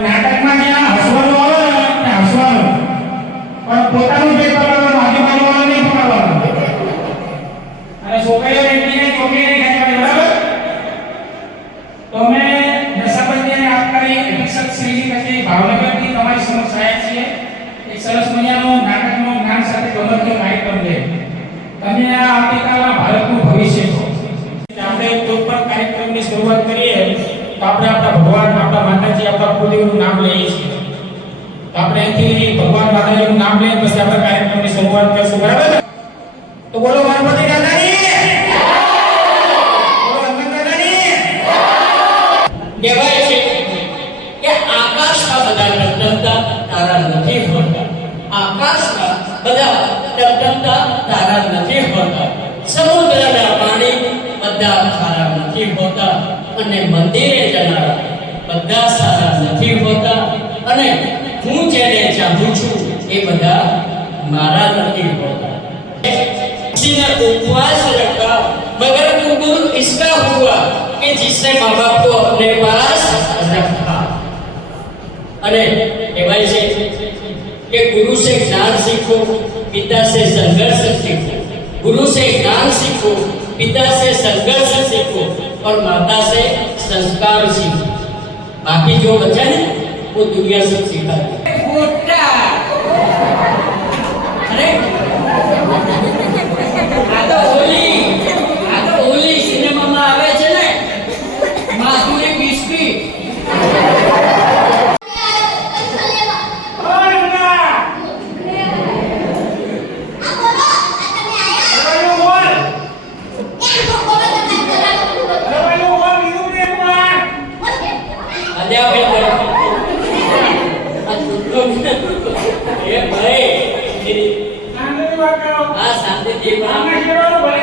નાટકમાં જ્યાં હસવાનું આવે ને હસવાનું પણ પોતાનું પેટ પકડવાનું આજુબાજુ વાળા નહીં પકડવાનું અને છોકરીઓ એકબીજાને ચોકડી નહીં ખેંચવાની બરાબર તો અમે નશાબંધીને આપકારી શિક્ષક શ્રી કચેરી ભાવનગરથી તમારી સમક્ષ આવ્યા છીએ એક સરસ મજાનું નાટકનું જ્ઞાન સાથે ગમતનો કાર્યક્રમ છે તમે આ આવતીકાલના ભારતનું ભવિષ્ય છો આપણે કોઈ પણ કાર્યક્રમની શરૂઆત કરીએ તો આપણે આપણા ભગવાન આપણા માતાજી આપણા કુળદેવનું નામ લઈએ છીએ તો આપણે અહીંથી ભગવાન માતાજીનું નામ લઈને પછી આપણે કાર્યક્રમની શરૂઆત કરીશું બરાબર ને તો બોલો ગણપતિ દાદાની બોલો હનુમાન દાદાની કહેવાય છે કે આકાશમાં બધા ટકટકતા તારા નથી હોતા આકાશમાં બધા ટકટકતા તારા નથી હોતા સમુદ્રના પાણી બધા ખારા નથી હોતા અને મંદિરે જનારા બધા સારા નથી હોતા અને હું જેને ચાહું છું એ બધા મારા નથી હોતા किसी ने उपवास रखा मगर वो गुरु इसका हुआ कि जिसने माँ बाप को अपने पास रखा अरे कहेवाय છે कि गुरु से ज्ञान सीखो पिता से संघर्ष सीखो गुरु से ज्ञान सीखो पिता से संघर्ष सीखो और माता से संस्कार सीखो बाकी जो बचा है वो दुनिया से सीखा अरे આ તો ઓલી સિનેમામાં આવે છે ને માધુરી બિસ્કી એ ભાઈ આ શાંતિ જીવન